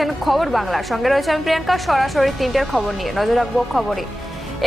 দেখছেন খবর বাংলা। সঙ্গে রয়েছে আমি প্রিয়াঙ্কা, সরাসরি তিনটের খবর নিয়ে। নজর রাখব খবরে।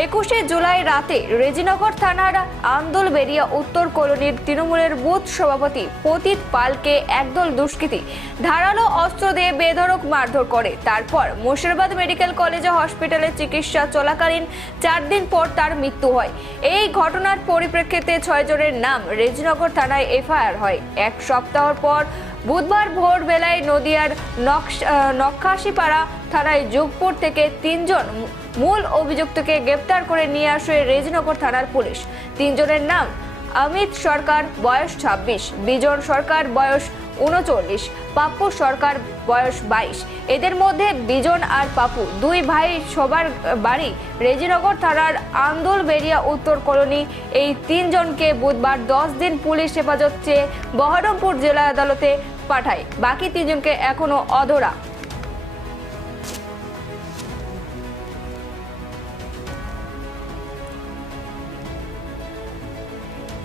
একুশে জুলাই রাতে রেজিনগর থানার আন্দোল বেরিয়া উত্তর কলোনির তৃণমূলের বুথ সভাপতি পতিত পালকে একদল দুষ্কৃতী ধারালো অস্ত্র দিয়ে বেধড়ক মারধর করে। তারপর মুর্শিদাবাদ মেডিকেল কলেজে হসপিটালে চিকিৎসা চলাকালীন চার দিন পর তার মৃত্যু হয়। এই ঘটনার পরিপ্রেক্ষিতে ছয় জনের নাম রেজিনগর থানায় এফআইআর হয়। এক সপ্তাহ পর বুধবার ভোরবেলায় নদিয়ার নকশ- নক্কাশিপাড়া থানায় যোগপুর থেকে তিনজন মূল অভিযুক্তকে গ্রেপ্তার করে নিয়ে আসে রেজনগর থানার পুলিশ। তিনজনের নাম অমিত সরকার, বয়স ছাব্বিশ, বিজন সরকার, বয়স উনচল্লিশ, পাপ্পু সরকার, বয়স বাইশ। এদের মধ্যে বিজন আর পাপু দুই ভাই সবার বাড়ি রেজিনগর থানার আন্দোলবেরিয়া উত্তর কলোনি। এই তিনজনকে বুধবার দশ দিন পুলিশ হেফাজত চেয়ে বহরমপুর জেলা আদালতে পাঠায়। বাকি তিনজনকে এখনও অধরা।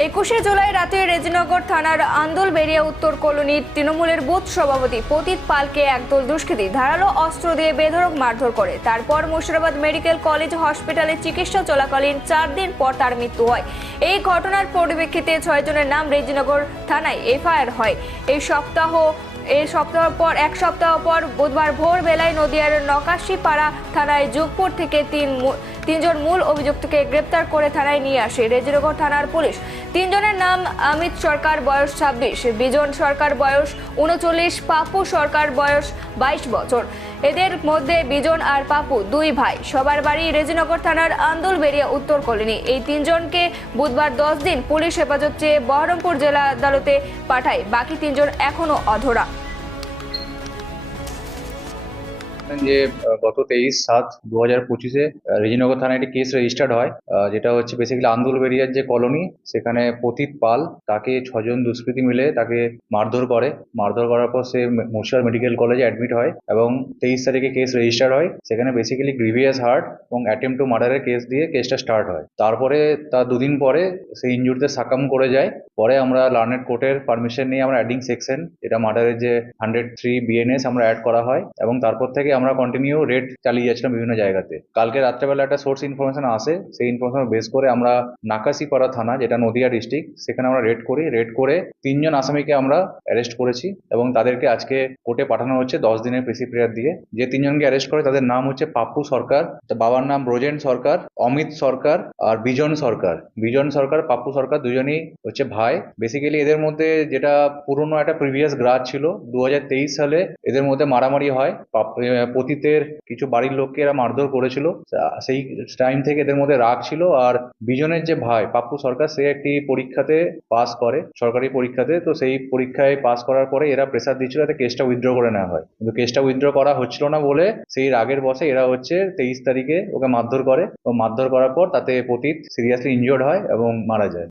একুশে জুলাই রাতে রেজিনগর থানার আন্দোলবেরিয়া উত্তর কলোনির তৃণমূলের বুথ সভাপতি পতিত পালকে একদল দুষ্কৃতী ধারালো অস্ত্র দিয়ে বেধড়ক মারধর করে। তারপর মুর্শিদাবাদ মেডিকেল কলেজ হসপিটালে চিকিৎসা চলাকালীন চার দিন পর তার মৃত্যু হয়। এই ঘটনার পরিপ্রেক্ষিতে ছয়জনের নাম রেজিনগর থানায় এফআইআর হয়। এই সপ্তাহ এই সপ্তাহ পর, এক সপ্তাহ পর বুধবার ভোরবেলায় নদিয়ার নকাশিপাড়া থানায় যোগপুর থেকে তিন তিনজন মূল অভিযুক্তকে গ্রেপ্তার করে থানায় নিয়ে আসে রেজিনগর থানার পুলিশ। তিনজনের নাম অমিত সরকার, বয়স ছাব্বিশ। বিজন সরকার, বয়স উনচল্লিশ। পাপু সরকার, বয়স বাইশ বছর। এদের মধ্যে বিজন আর পাপু দুই ভাই। সবার বাড়ি রেজিনগর থানার আন্দোলবেরিয়া উত্তর কলোনি। এই তিনজনকে বুধবার দশ দিন পুলিশ হেফাজত চেয়ে বহরমপুর জেলা আদালতে পাঠায়। বাকি তিনজন এখনও অধরা। জানেন যে গত তেইশ সাত দু হাজার পঁচিশে রেজিনগর থানায় একটি কেস রেজিস্টার্ড হয় যেটা হচ্ছে বেসিক্যালি আন্দুলবেরিয়ার যে কলোনি সেখানে পতিত পাল তাকে ছজন দুষ্কৃতী মিলে তাকে মারধর করে। মারধর করার পর সে মুর্শিদাবাদ মেডিকেল কলেজে অ্যাডমিট হয় এবং তেইশ তারিখে কেস রেজিস্টার হয়। সেখানে বেসিক্যালি গ্রিভিয়াস হার্ট এবং অ্যাটেম্প টু মার্ডারের কেস দিয়ে কেসটা স্টার্ট হয়। তারপরে তার দুদিন পরে সেই ইনজুরিতে সাকাম করে যায়। পরে আমরা লার্নেড কোর্টের পারমিশন নিয়ে আমরা অ্যাডিং সেকশন এটা মার্ডারের যে হান্ড্রেড থ্রি বিএনএস আমরা অ্যাড করা হয় এবং তারপর থেকে আমরা কন্টিনিউ রেড চালিয়ে যাচ্ছিলাম বিভিন্ন জায়গাতে। কালকে রাত্রেবেলা একটা সোর্স ইনফরমেশন আসে, সেই ইনফরমেশন বেস করে আমরা নাকাশিপাড়া থানা, যেটা নদিয়া ডিস্ট্রিক্ট সেখানে আমরা রেড করি। রেড করে তিনজন আসামিকে আমরা অ্যারেস্ট করেছি এবং তাদেরকে আজকে কোর্টে পাঠানো হচ্ছে দশ দিনের প্রেসিপিরিয়ার দিয়ে। যে তিনজনকে অ্যারেস্ট করে, তাদের নাম হচ্ছে পাপ্পু সরকার বাবার নাম ব্রজেন সরকার, অমিত সরকার আর বিজন সরকার। বিজন সরকার, পাপ্পু সরকার দুজনই হচ্ছে ভাই। বেসিক্যালি এদের মধ্যে যেটা পুরনো একটা প্রিভিয়াস গ্রাজ ছিল দু হাজার তেইশ সালে এদের মধ্যে মারামারি হয়। পতিতের কিছু বাড়ির লোককে এরা মারধর করেছিল। সেই টাইম থেকে এদের মধ্যে রাগ ছিল আর বিজনের যে ভাই, পাপ্পু সরকার, সে একটি পরীক্ষাতে পাস করে, সরকারি পরীক্ষাতে। তো সেই পরীক্ষায় পাস করার পরে এরা প্রেসার দিচ্ছিল যাতে কেসটা উইথড্র করে নেওয়া হয়। কিন্তু কেসটা উইথড্র করা হচ্ছিল না বলে সেই রাগের বসে এরা হচ্ছে তেইশ তারিখে ওকে মারধর করে। ও মারধর করার পর তাতে পতিত সিরিয়াসলি ইনজোর্ড হয় এবং মারা যায়।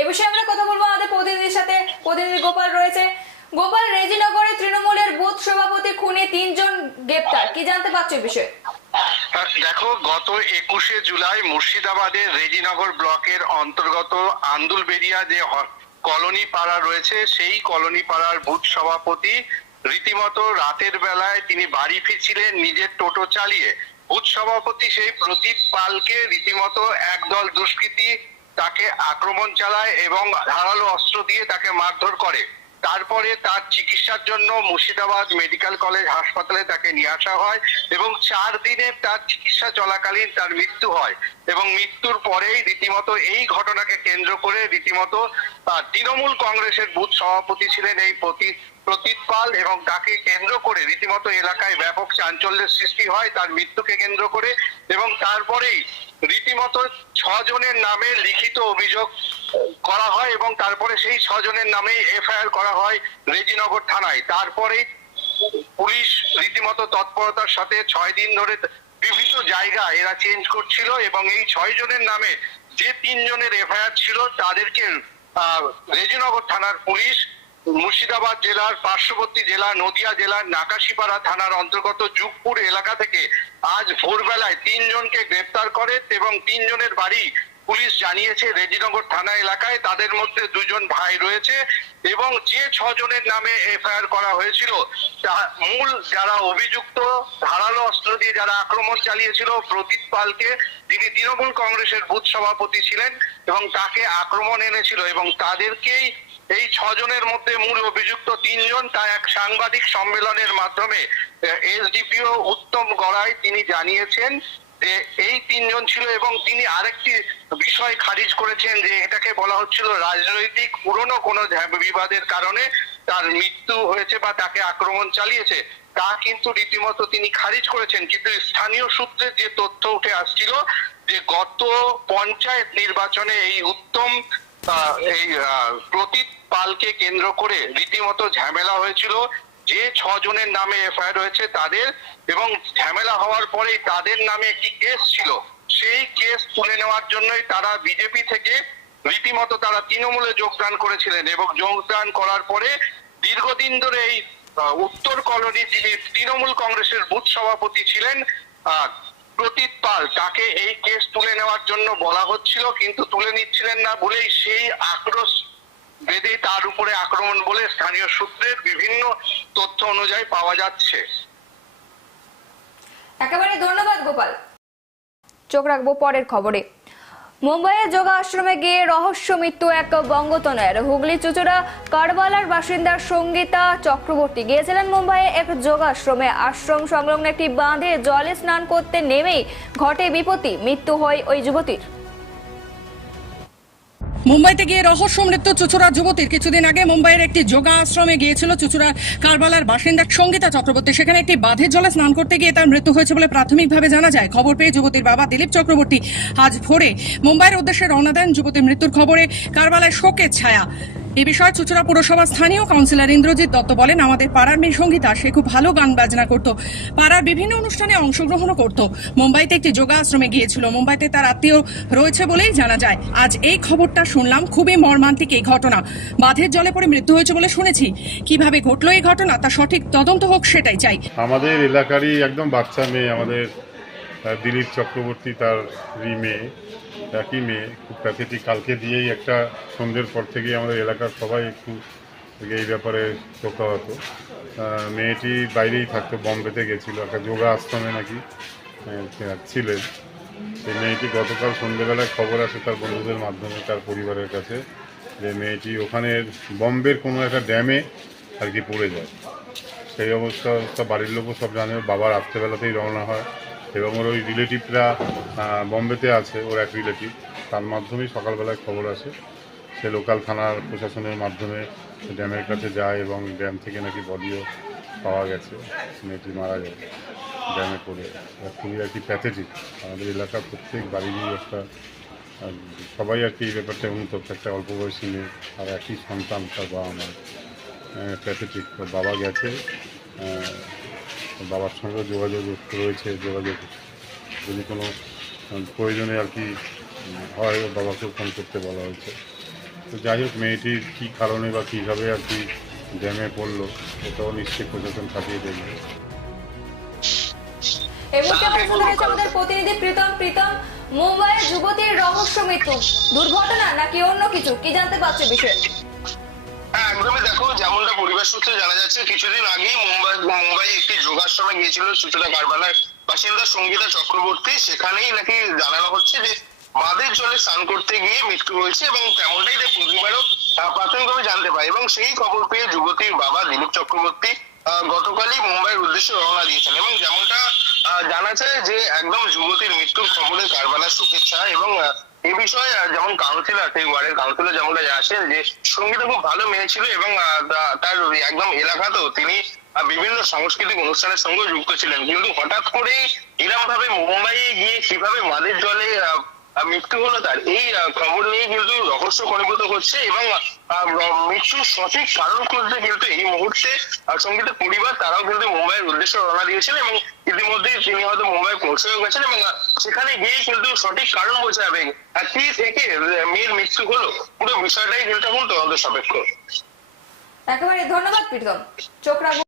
এ বিষয়ে আমরা কথা বলব আমাদের প্রতিনিধির সাথে। প্রতিনিধি গোপাল রয়েছে। গোপাল, রেজিনগরে তৃণমূলের বুথ সভাপতি খুনে তিনজন গ্রেপ্তার। কি জানতে পারছ বিষয়ে? দেখো, গত একুশে জুলাই মুর্শিদাবাদের রেজিনগর ব্লকের অন্তর্গত আন্দুলবেরিয়া যে কলোনি পাড়া রয়েছে, সেই কলোনি পাড়ার বুথ সভাপতি রীতিমতো রাতের বেলায় তিনি বাড়ি ফিরছিলেন, নিজের টোটো চালিয়ে। বুথ সভাপতি সেই প্রতীপ পালকে রীতিমতো একদল দুষ্কৃতী তাকে আক্রমণ চালায় এবং ধারালো অস্ত্র দিয়ে তাকে মারধর করে। তারপরে তার চিকিৎসার জন্য মুর্শিদাবাদ মেডিকেল কলেজ হাসপাতালে তাকে নিয়ে আসা হয় এবং চার দিনে তার চিকিৎসা চলাকালীন তার মৃত্যু হয় এবং মৃত্যুর পরেই রীতিমতো এই ঘটনাকে কেন্দ্র করে রীতিমতো তৃণমূল কংগ্রেসের বুথ সভাপতি ছিলেন এই প্রতি প্রতীক পাল এবং তাকে কেন্দ্র করে রীতিমতো এলাকায় ব্যাপক চাঞ্চল্যের সৃষ্টি হয়, তার মৃত্যুকে কেন্দ্র করে এবং তারপরেই রীতিমতো ছজনের নামে লিখিত অভিযোগ করা হয় এবং তারপরে সেই ছজনের নামেই এফআইআর করা হয় রেজিনগর থানায়। তারপরেই পুলিশ রীতিমতো তৎপরতার সাথে ছয় দিন ধরে বিভিন্ন জায়গা এরা চেঞ্জ করছিল এবং এই ছয় জনের নামে যে তিনজনের এফআইআর ছিল, তাদেরকে রেজিনগর থানার পুলিশ মুর্শিদাবাদ জেলার, পার্শ্ববর্তী জেলা, নদিয়া জেলার, নাকাশিপাড়া থানার অন্তর্গত যুগপুর এলাকা থেকে আজ ভোরবেলায় তিনজনকে গ্রেপ্তার করে এবং তিনজনের বাড়ি পুলিশ জানিয়েছে রেজিনগর থানা এলাকায়। তাদের মধ্যে দুজন ভাই রয়েছে এবং যে ছজনের নামে এফআইআর করা হয়েছিল মূল যারা অভিযুক্ত, ধারালো অস্ত্র দিয়ে যারা আক্রমণ চালিয়েছিল, প্রদীপ পালকে যিনি তৃণমূল কংগ্রেসের বুথ সভাপতি ছিলেন এবং তাকে আক্রমণ এনেছিল এবং তাদেরকেই এই ছজনের মধ্যে মূল অভিযুক্ত তিনজন তা এক সাংবাদিক সম্মেলনের মাধ্যমে এসডিপিও উত্তম গড়াই তিনি জানিয়েছেন যে এই তিনজন ছিল এবং তিনি আরেকটি বিষয় খারিজ করেছেন যে এটাকে বলা হচ্ছিল রাজনৈতিক পুরনো কোনো বিবাদের কারণে তার মৃত্যু হয়েছে বা তাকে আক্রমণ চালিয়েছে। তা কিন্তু রীতিমতো তিনি খারিজ করেছেন। কিন্তু স্থানীয় সূত্রে যে তথ্য উঠে আসছিল যে গত পঞ্চায়েত নির্বাচনে এই উত্তম এই প্রতীক পালকে কেন্দ্র করে রীতিমতো ঝামেলা হয়েছিল। যে ছজনের নামে এফআইআর হয়েছে তাদের এবং ঝামেলা হওয়ার পরেই তাদের নামে একটি কেস ছিল। সেই কেস তুলে নেওয়ার জন্যই তারা বিজেপি থেকে রীতিমতো তারা তৃণমূলে যোগদান করেছিলেন এবং যোগদান করার পরে দীর্ঘদিন ধরে এই উত্তর কলোনি যিনি তৃণমূল কংগ্রেসের বুথ সভাপতি ছিলেন প্রতীক পাল তাকে এই কেস তুলে নেওয়ার জন্য বলা হচ্ছিল, কিন্তু তুলে নিচ্ছিলেন না বলেই সেই আক্রোশ বেদে তার উপরে আক্রমণ বলে স্থানীয় সূত্রের বিভিন্ন তথ্য অনুযায়ী পাওয়া যাচ্ছে। একেবারে ধন্যবাদ, গোপাল। চোখ রাখব পরের খবরে। মুম্বাইয়ের যোগা আশ্রমে গিয়ে রহস্য মৃত্যু এক বঙ্গতনয়ের হুগলি চুচুড়া কারবালার বাসিন্দা সঙ্গীতা চক্রবর্তী গিয়েছিলেন মুম্বাইয়ে এক যোগাশ্রমে আশ্রম সংলগ্ন একটি বাঁধে জলে স্নান করতে নেমেই ঘটে বিপত্তি, মৃত্যু হয় ওই যুবতীর। মুম্বাইতে গিয়ে রহস্য মৃত্যু চুচুড়া যুবতীর কিছুদিন আগে মুম্বাইয়ের একটি যোগা আশ্রমে গিয়েছিল চুচুড়া কারবালার বাসিন্দা সঙ্গীতা চক্রবর্তী। সেখানে একটি বাঁধের জলে স্নান করতে গিয়ে তার মৃত্যু হয়েছে বলে প্রাথমিকভাবে জানা যায়। খবর পেয়ে যুবতীর বাবা দিলীপ চক্রবর্তী আজ ভোরে মুম্বাইয়ের উদ্দেশ্যে রওনা দেন যুবতীর মৃত্যুর খবরে কারবালায় শোকের ছায়া। এ বিষয়ে চুচুড়া পুরসভার স্থানীয় কাউন্সিলর ইন্দ্রজিৎ দত্ত বলেন, আমাদের পাড়ার মেয়ে সঙ্গীতা, সে খুব ভালো গান বাজনা করত। পাড়ার বিভিন্ন অনুষ্ঠানে অংশগ্রহণও করত। মুম্বাইতে একটি যোগা আশ্রমে গিয়েছিল। মুম্বাইতে তার আত্মীয় রয়েছে বলেই জানা যায়। আজ এই খবরটা শুনলাম। খুবই মর্মান্তিক এই ঘটনা। বাঁধের জলে পড়ে মৃত্যু হয়েছে বলে শুনেছি। কীভাবে ঘটলো এই ঘটনা? তা সঠিক তদন্ত হোক, সেটাই চাই। আমাদের এলাকারই একদম বাচ্চা মেয়ে, আমাদের দিলীপ চক্রবর্তী তার মেয়ে। একই মেয়ে, খুব প্যাথেটিক। কালকে দিয়েই একটা সন্ধ্যের পর থেকেই আমাদের এলাকার সবাই একটু এই ব্যাপারে শোকাহত মেয়েটি বাইরেই থাকতো, বম্বেতে গেছিল, একটা যোগা আশ্রমে নাকি ছিলেন। সেই মেয়েটি গতকাল সন্ধ্যেবেলায় খবর আসে তার বন্ধুদের মাধ্যমে, তার পরিবারের কাছে, যে মেয়েটি ওখানে বম্বের কোনো একটা ড্যামে আর কি পড়ে যায়। সেই অবস্থা বাড়ির লোকও সব জানে ওর বাবা রাত্রেবেলাতেই রওনা হয়। এবং ওর ওই রিলেটিভরা বম্বেতে আছে, ওর এক রিলেটিভ তার মাধ্যমেই সকালবেলায় খবর আসে। সে লোকাল থানার প্রশাসনের মাধ্যমে ড্যামের কাছে যায় এবং ড্যাম থেকে নাকি বডিও পাওয়া গেছে। মেয়েটি মারা যায় ড্যামে পড়ে। খুবই আর কি প্যাথেটিক আমাদের এলাকার প্রত্যেক বাড়িরই একটা সবাই আর কি এই ব্যাপারটা অনুতপ্ত। একটা অল্প বয়সী মেয়ে আর একই সন্তান, তার বাবা মা প্যাথেটিক বাবা গেছে বাবার সঙ্গে যোগাযোগ রয়েছে, যোগাযোগ যদি কোনো প্রয়োজনে আর কি হয় বাবাকেও ফোন করতে বলা হয়েছে। তো যাই হোক, মেয়েটির কী কারণে বা কীভাবে আর কি ড্যামে পড়ল এটাও নিশ্চয়ই প্রশাসন এই মুহূর্তে আমাদের প্রতিনিধি প্রীতম, মুম্বাইয়ের যুবতীর রহস্য মৃত্যু, দুর্ঘটনা নাকি অন্য কিছু? কি জানতে পারছে বিষয়ে? একদমই দেখো, যেমনটা পরিবেশ সূত্রে জানা যাচ্ছে, কিছুদিন আগেই মুম্বাই মুম্বাই একটি যোগাশ্রমে গিয়েছিল সুচনা কারবালার বাসিন্দা সঙ্গীতা চক্রবর্তী। সেখানেই নাকি জানানো হচ্ছে যে, বাঁধের জলে স্নান করতে গিয়ে মৃত্যু হয়েছে এবং তেমনটাই তার পরিবারও প্রাথমিকভাবে জানতে পারে এবং সেই খবর পেয়ে যুবতীর বাবা দিলীপ চক্রবর্তী গতকালই মুম্বাইয়ের উদ্দেশ্যে রওনা দিয়েছেন। এবং যেমনটা জানা যায় যে, একদম যুবতীর মৃত্যুর খবরে কারবালার শোকের ছায়া এবং এই বিষয়ে যেমন কাউন্সিলর সেই ওয়ার্ডের কাউন্সিলর যেমনটা আসেন, যে সঙ্গীতা খুব ভালো মেয়ে ছিল এবং তার একদম এলাকাতেও তিনি বিভিন্ন সাংস্কৃতিক অনুষ্ঠানের সঙ্গে যুক্ত ছিলেন। কিন্তু হঠাৎ করেই এরম ভাবে মুম্বাইয়ে গিয়ে কীভাবে মাদের জলে মৃত্যু হলো তার। এই খবর নিয়ে কিন্তু রহস্য ঘনীভূত হচ্ছে এবং মৃত্যুর সঠিক কারণ খুঁজতে কিন্তু এই মুহূর্তে সঙ্গীতের পরিবার তারাও কিন্তু মুম্বাইয়ের উদ্দেশ্যে রওনা দিয়েছেন এবং ইতিমধ্যেই তিনি হয়তো মুম্বাই পৌঁছেও গেছেন এবং সেখানে গিয়ে কিন্তু সঠিক কারণ বোঝা যাবে কি থেকে মেয়ের মৃত্যু হলো, পুরো বিষয়টাই কিন্তু এখন তদন্ত সাপেক্ষ। একেবারে ধন্যবাদ, প্রীতম। চোখ রাখব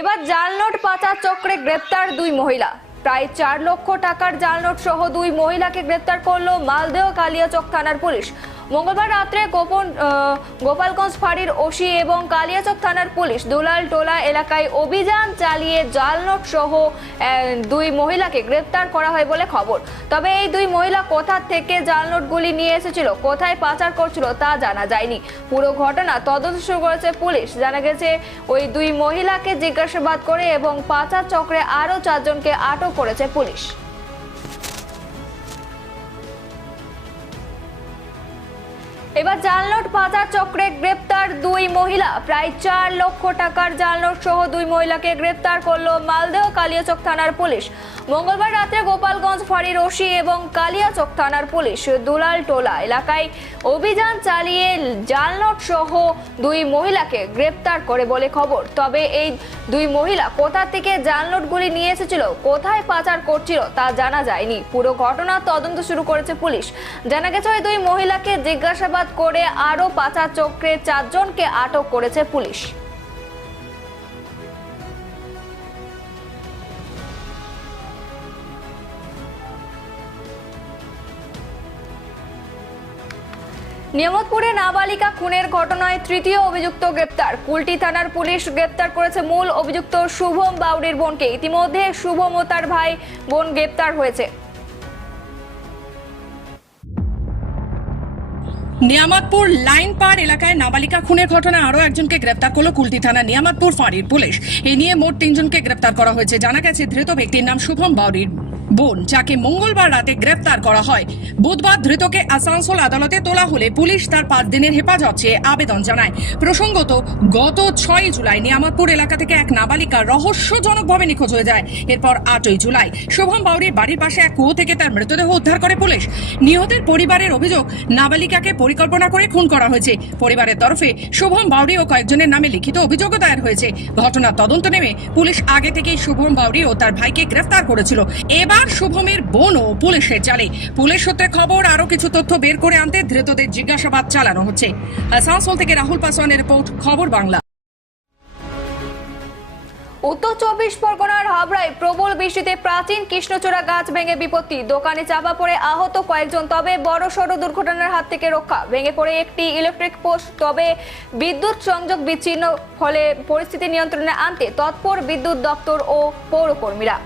এবার জাল নোট পাচার চক্রে গ্রেপ্তার দুই মহিলা। প্রায় চার লক্ষ টাকার জাল নোট সহ দুই মহিলাকে গ্রেপ্তার করল মালদেহ কালিয়াচক থানার পুলিশ। মঙ্গলবার রাত্রে গোপন গোপালগঞ্জ ফাঁড়ির ওসি এবং কালিয়াচক থানার পুলিশ দুলাল টোলা এলাকায় অভিযান চালিয়ে জাল নোট সহ দুই মহিলাকে গ্রেপ্তার করা হয় বলে খবর। তবে এই দুই মহিলা কোথা থেকে জাল নোটগুলি নিয়ে এসেছিল, কোথায় পাচার করছিল তা জানা যায়নি। পুরো ঘটনা তদন্ত শুরু করেছে পুলিশ। জানা গেছে, ওই দুই মহিলাকে জিজ্ঞাসাবাদ করে এবং পাচার চক্রে আরও চারজনকে আটক করেছে পুলিশ। এবার জাল নোট পাচার চক্রে গ্রেপ্তার দুই মহিলা। প্রায় চার লক্ষ টাকার জাল নোট সহ দুই মহিলাকে গ্রেপ্তার করল মালদেহ কালিয়াচক থানার পুলিশ। মঙ্গলবার রাত্রে গোপালগঞ্জ ফাঁড়ির রশি এবং কালিয়াচক থানার পুলিশ দুলাল টোলা এলাকায় অভিযান চালিয়ে জাল নোট সহ দুই মহিলাকে গ্রেপ্তার করে বলে খবর। তবে এই দুই মহিলা কোথা থেকে জাল নোটগুলি নিয়ে এসেছিল, কোথায় পাচার করছিল তা জানা যায়নি। পুরো ঘটনা তদন্ত শুরু করেছে পুলিশ। জানা গেছে, ওই দুই মহিলাকে জিজ্ঞাসাবাদ করে আরও পাচার চক্রে চারজনকে আটক করেছে পুলিশ। নিয়ামতপুরে নাবালিকা খুনের ঘটনায় তৃতীয় অভিযুক্ত গ্রেপ্তার। কুলটি থানার পুলিশ গ্রেপ্তার করেছে মূল অভিযুক্ত শুভম বাউরির বোনকে। ইতিমধ্যে শুভম ও তার ভাই বোন গ্রেপ্তার হয়েছে। নিয়ামতপুর লাইন পার এলাকায় নাবালিকা খুনের ঘটনায় আরও একজনকে গ্রেপ্তার করল কুলটি থানা নিয়ামতপুর ফাঁড়ির পুলিশ। এ নিয়ে মোট তিনজনকে গ্রেপ্তার করা হয়েছে। জানা গেছে, ধৃত ব্যক্তির নাম শুভম বাউরির বোন, যাকে মঙ্গলবার রাতে গ্রেপ্তার করা হয়। বুধবার ধৃতকে আসানসোল আদালতে তোলা হলে পুলিশ তার পাঁচ দিনের হেফাজত চেয়ে আবেদন জানায়। প্রসঙ্গত, গত ছয় জুলাই নিয়ামতপুর এলাকা থেকে এক নাবালিকা রহস্যজনকভাবে নিখোঁজ হয়ে যায়। এরপর আটই জুলাই শুভম বাউরির বাড়ির পাশে এক কুয়ো থেকে তার মৃতদেহ উদ্ধার করে পুলিশ। নিহতের পরিবারের অভিযোগ, নাবালিকাকে পরিকল্পনা করে খুন করা হয়েছে। পরিবারের তরফে শুভম বাউরি ও কয়েকজনের নামে লিখিত অভিযোগও দায়ের হয়েছে। ঘটনার তদন্ত নেমে পুলিশ আগে থেকেই শুভম বাউরি ও তার ভাইকে গ্রেফতার করেছিল। এবার শুভমের বোনও পুলিশের জালে। পুলিশ সূত্রে খবর আরও কিছু তথ্য বের করে আনতে ধৃতদের জিজ্ঞাসাবাদ চালানো হচ্ছে। আসানসোল থেকে রাহুল পাসওয়ানের রিপোর্ট, খবর বাংলা। উত্তর চব্বিশ পরগনার হাবড়ায় প্রবল বৃষ্টিতে প্রাচীন কৃষ্ণচূড়া গাছ ভেঙে বিপত্তি। দোকানে চাপা পড়ে আহত কয়েকজন, তবে বড় সড় দুর্ঘটনার হাত থেকে রক্ষা। ভেঙে পড়ে একটি ইলেকট্রিক পোস্ট, তবে বিদ্যুৎ সংযোগ বিচ্ছিন্ন, ফলে পরিস্থিতি নিয়ন্ত্রণে আনতে তৎপর বিদ্যুৎ দপ্তর ও পৌরকর্মীরা।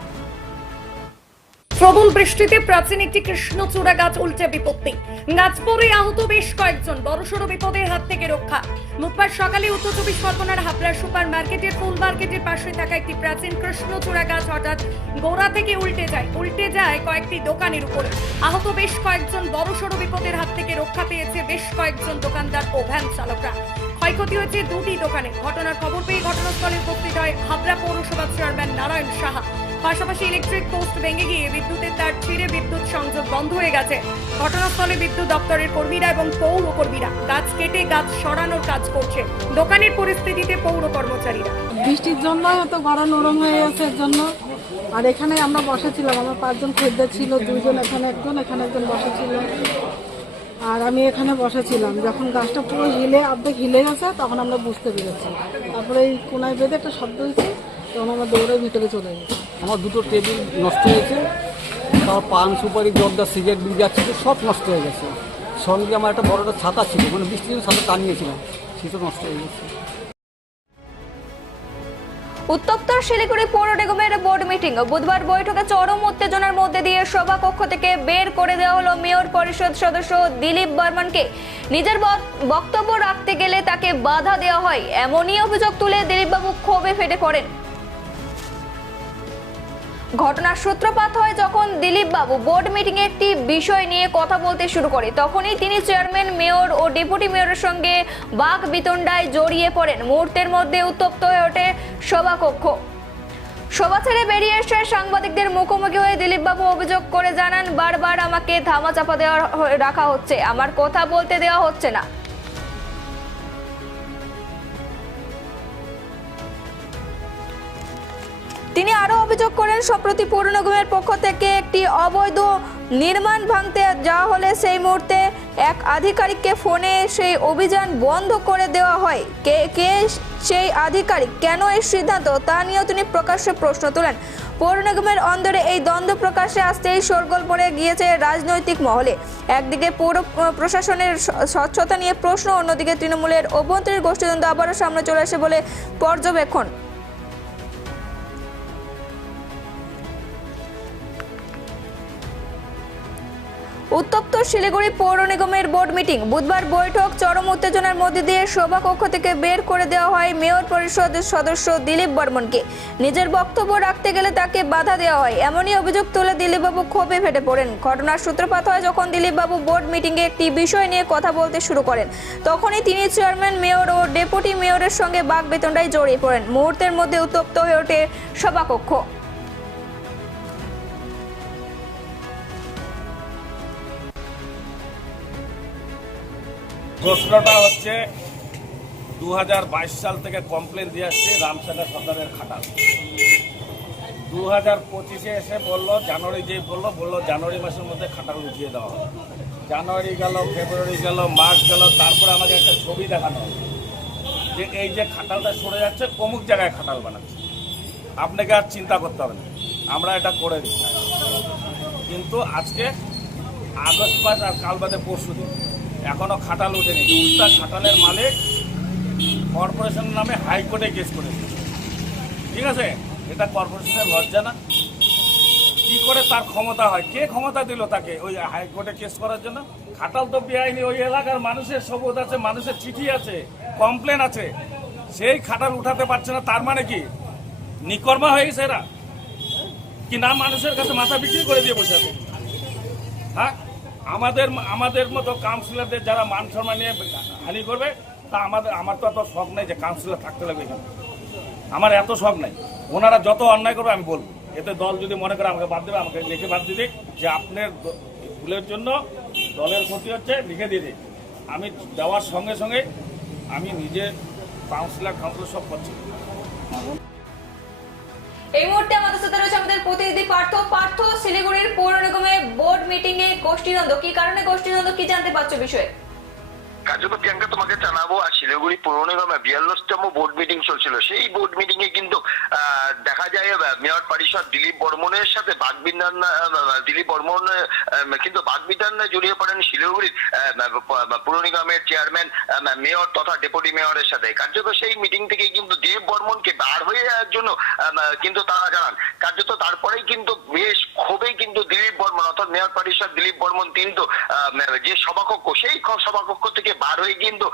প্রবল বৃষ্টিতে প্রাচীন একটি কৃষ্ণচূড়া গাছ উল্টে বিপত্তি। গাছ পড়ে আহত বেশ কয়েকজন, বড়সড় বিপদের হাত থেকে রক্ষা। বুধবার সকালে উত্তর চব্বিশ পরগনার হাবড়া সুপার মার্কেটের ফুল মার্কেটের পাশে থাকা একটি প্রাচীন কৃষ্ণচূড়া গাছ হঠাৎ গোড়া থেকে উল্টে যায়। উল্টে যায় কয়েকটি দোকানের উপরে। আহত বেশ কয়েকজন, বড়সড় বিপদের হাত থেকে রক্ষা পেয়েছে বেশ কয়েকজন দোকানদার ও ভ্যান চালকরা। ক্ষয়ক্ষতি হয়েছে দুটি দোকানে। ঘটনার খবর পেয়ে ঘটনাস্থলে উপস্থিত হয় হাবড়া পৌরসভার চেয়ারম্যান নারায়ণ সাহা। পাশাপাশি ইলেকট্রিক পোস্ট ভেঙে গিয়ে বিদ্যুতের তার ছিঁড়ে বিদ্যুৎ সংযোগ বন্ধ হয়ে গেছে। ঘটনাস্থলে বিদ্যুৎ দপ্তরের কর্মীরা এবং পৌর কর্মীরা গাছ কেটে গাছ সরানোর কাজ করছে। দোকানের পরিস্থিতিতে পৌর কর্মচারীরা বৃষ্টির জন্য হয়তো গড়া নরম হয়ে গেছে জন্য। আর এখানে আমরা বসেছিলাম, আমার পাঁচজন খরিদ্দার ছিল দুজন এখানে, একজন এখানে, একজন বসেছিল। আর আমি এখানে বসেছিলাম, যখন গাছটা পুরো হিলে, অর্ধেক হিলে গেছে, তখন আমরা বুঝতে পেরেছি। তারপরে এই কোনায় বেঁধে একটা শব্দ হয়েছে, তখন আমরা দৌড়ে ভিতরে চলে গেছি। আমার দুটো টেবিল নষ্ট হয়েছে তার পান, সুপারি, জর্দা, সিগারেট বিল যাচ্ছে সব নষ্ট হয়ে গেছে। সঙ্গে আমার একটা বড় একটা ছাতা ছিল মানে বৃষ্টির জন্য ছাতা টানিয়েছিলাম, সেটা নষ্ট হয়ে গেছে। উত্তপ্ত শিলিগুড়ি পৌর নিগমের বোর্ড মিটিং বুধবার বৈঠকে চরম উত্তেজনার মধ্যে দিয়ে সভা কক্ষ থেকে বের করে দেওয়া হলো মেয়র পরিষদ সদস্য দিলীপ বর্মনকে। নিজের বক- বক্তব্য রাখতে গেলে তাকে বাধা দেওয়া হয়, এমনই অভিযোগ তুলে দিলীপবাবু ক্ষোভে ফেটে পড়েন। ঘটনার সূত্রপাত হয় যখন দিলীপ বাবু বোর্ড মিটিং একটি বিষয় নিয়ে কথা বলতে শুরু করে। তখনই তিনি চেয়ারম্যান মেয়র ও ডেপুটি মেয়রের সঙ্গে বাঘ বিতণ্ডায় জড়িয়ে পড়েন। মুহূর্তের মধ্যে উত্তপ্ত হয়ে ওঠে সভাকক্ষ। সভা ছেড়ে বেরিয়ে এসে সাংবাদিকদের মুখোমুখি হয়ে দিলীপবাবু অভিযোগ করে জানান, বারবার আমাকে ধামাচাপা দেওয়া রাখা হচ্ছে। আমার কথা বলতে দেওয়া হচ্ছে না। তিনি আরও অভিযোগ করেন, সম্প্রতি পৌর পক্ষ থেকে একটি অবৈধ নির্মাণ ভাঙতে যাওয়া হলে সেই মুহূর্তে এক আধিকারিককে ফোনে সেই অভিযান বন্ধ করে দেওয়া হয়। কে কে সেই আধিকারিক? কেন এই সিদ্ধান্ত? তা নিয়েও তিনি প্রকাশ্যে প্রশ্ন তোলেন। পৌর নিগমের অন্দরে এই দ্বন্দ্ব প্রকাশ্যে আসতেই শোরগোল পড়ে গিয়েছে রাজনৈতিক মহলে। একদিকে পৌর প্রশাসনের স্বচ্ছতা নিয়ে প্রশ্ন, অন্যদিকে তৃণমূলের অভ্যন্তরীণ গোষ্ঠীদ্বন্দ্ব আবারও সামনে চলে আসে বলে পর্যবেক্ষণ। উত্তপ্ত শিলিগুড়ি পৌর নিগমের বোর্ড মিটিং। বুধবার বৈঠক চরম উত্তেজনার মধ্যে দিয়ে সভাকক্ষ থেকে বের করে দেওয়া হয় মেয়র পরিষদের সদস্য দিলীপ বর্মনকে। নিজের বক্তব্য রাখতে গেলে তাকে বাধা দেওয়া হয়। এমনই অভিযোগ তুলে দিলীপবাবু ক্ষোভে ফেটে পড়েন। ঘটনার সূত্রপাত হয় যখন দিলীপবাবু বোর্ড মিটিংয়ে একটি বিষয় নিয়ে কথা বলতে শুরু করেন। তখনই তিনি চেয়ারম্যান, মেয়র ও ডেপুটি মেয়রের সঙ্গে বাঘ বেতনটায় জড়িয়ে পড়েন। মুহূর্তের মধ্যে উত্তপ্ত হয়ে ওঠে সভাকক্ষ। প্রশ্নটা হচ্ছে দু হাজার বাইশ সাল থেকে কমপ্লেন দিয়ে আসছে রামসাগর সদরের খাটাল। দু হাজার পঁচিশে এসে বলল, জানুয়ারি যেই বলল বলল জানুয়ারি মাসের মধ্যে খাটাল উঠিয়ে দেওয়া জানুয়ারি গেল, ফেব্রুয়ারি গেল, মার্চ গেল, তারপরে আমাকে একটা ছবি দেখানো যে এই যে খাটালটা সরে যাচ্ছে, অমুক জায়গায় খাটাল বানাচ্ছে। আপনাকে আর চিন্তা করতে হবে না। আমরা এটা করে দিই। কিন্তু আজকে আগস্ট মাস আর কাল বাদে পরশু দিন। এখনও খাটাল ওঠেনি। উল্টা খাটালের মালিক কর্পোরেশনের নামে হাইকোর্টে কেস করেছে। ঠিক আছে? এটা কর্পোরেশনের লজ্জা না? কি করে তার ক্ষমতা হয়? কে ক্ষমতা দিল তাকে ওই হাইকোর্টে কেস করার জন্য? খাটাল তো বেআইনি, ওই এলাকার মানুষের সবুজ আছে, মানুষের চিঠি আছে, কমপ্লেন আছে। সেই খাটাল উঠাতে পারছে না, তার মানে কি? নিকর্মা হয়ে গেছে এরা। কি না মানুষের কাছে মাথা বিক্রি করে দিয়ে বসে আছে? হ্যাঁ? আমাদের আমাদের মতো কাউন্সিলরদের যারা মান সম্মান নিয়ে হানি করবে, তা আমাদের, আমার তো এত শখ নেই যে কাউন্সিলর থাকতে লাগবে এখানে। আমার এত শখ নেই। ওনারা যত অন্যায় করবে আমি বলব। এতে দল যদি মনে করে আমাকে বাদ দেবে, আমাকে লিখে বাদ দিয়ে দিক, যে আপনার ভুলের জন্য দলের ক্ষতি হচ্ছে, লিখে দিয়ে দিক। আমি দেওয়ার সঙ্গে সঙ্গে আমি নিজে কাউন্সিলর কাউন্সিলর সব করছি। এই মুহূর্তে আমাদের সাথে রয়েছে আমাদের প্রতিনিধি পার্থ। পার্থ, শিলিগুড়ির পৌর নিগমে বোর্ড মিটিং এ গোষ্ঠীদ্বন্দ্ব। কি কারণে গোষ্ঠীদ্বন্দ্ব? কি জানতে পারছ বিষয়ে? কার্যত প্রিয়াঙ্কা তোমাকে জানাব আর শিলিগুড়ি পৌর নিগমে বিয়াল্লিশতম বোর্ড মিটিং চলছিল। সেই বোর্ড মিটিং এ কিন্তু দেখা যায় মেয়র পরিষদ দিলীপ বর্মনের সাথে বাগবিন্দান দিলীপ বর্মন কিন্তু বাগবিন্দান জড়িয়ে পড়েন শিলিগুড়ির আহ, পৌর নিগমের চেয়ারম্যান মেয়র তথা ডেপুটি মেয়রের সাথে। কার্যত সেই মিটিং থেকে কিন্তু দিলীপ বর্মনকে বার হয়ে যাওয়ার জন্য কিন্তু তারা জানান। কার্যত তারপরেই কিন্তু বেশ ক্ষোভেই কিন্তু দিলীপ বর্মন অর্থাৎ মেয়র পরিষদ দিলীপ বর্মন কিন্তু যে সভাকক্ষ সেই সভাকক্ষ থেকে বার হয়ে কিন্তু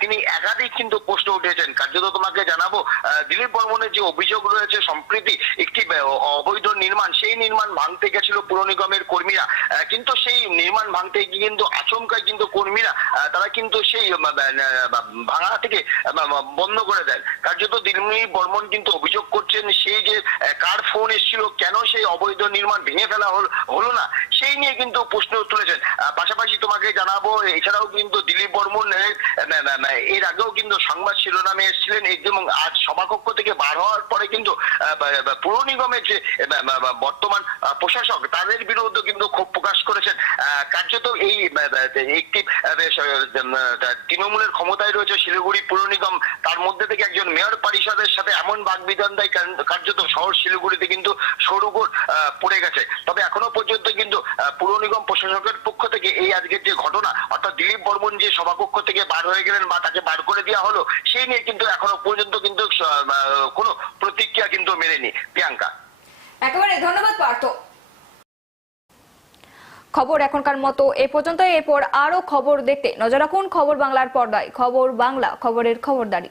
তিনি একাধিক কিন্তু প্রশ্ন উঠেছেন। কার্যত তোমাকে জানাব দিলীপ বর্মনের যে অভিযোগ রয়েছে সম্প্রীতি একটি অবৈধ নির্মাণ, সেই নির্মাণ ভাঙতে গেছিল পুর নিগমের কর্মীরা। কিন্তু সেই নির্মাণ ভাঙতে গিয়ে কিন্তু আচমকাই কিন্তু কর্মীরা তারা কিন্তু সেই ভাঙা থেকে বন্ধ করে দেন। কার্যত দিলীপ বর্মন কিন্তু অভিযোগ করছেন, সেই যে কার ফোন এসেছিল, কেন সেই অবৈধ নির্মাণ ভেঙে ফেলা হল- হলো না, সেই নিয়ে কিন্তু প্রশ্ন তুলেছেন। পাশাপাশি তোমাকে জানাব, এছাড়াও কিন্তু দিলীপ বর্মন এর, আগেও কিন্তু সংবাদ শিরোনামে এসেছিলেন এবং আজ সভাকক্ষ থেকে বার হওয়ার পরে কিন্তু পুর নিগমের যে বর্তমান প্রশাসক তাদের বিরুদ্ধে কিন্তু ক্ষোভ প্রকাশ করেছেন। কার্যত এই একটি তৃণমূলের ক্ষমতায় রয়েছে শিলিগুড়ি পুর নিগম। তার মধ্যে থেকে একজন মেয়র পরিষদের সাথে এমন বাগবিধান দেয় কার্যত শহর শিলিগুড়িতে কিন্তু সরুগোর পড়ে গেছে। তবে এখনও পর্যন্ত কিন্তু পুর নিগম প্রশাসকের পক্ষ থেকে এই আজকের যে ঘটনা অর্থাৎ দিলীপ বর্মন যে সভাকক্ষ থেকে বার হয়ে গেলেন বা তাকে বার করে দেওয়া হলো, সেই নিয়ে কিন্তু এখনও পর্যন্ত কিন্তু কোনো প্রতিক্রিয়া কিন্তু মেলেনি প্রিয়াঙ্কা। একেবারে, ধন্যবাদ পার্থ। খবর এখনকার মতো এ পর্যন্ত এরপর আরও খবর দেখতে নজর রাখুন খবর বাংলার পর্দায়। খবর বাংলা, খবরের খবরদারি।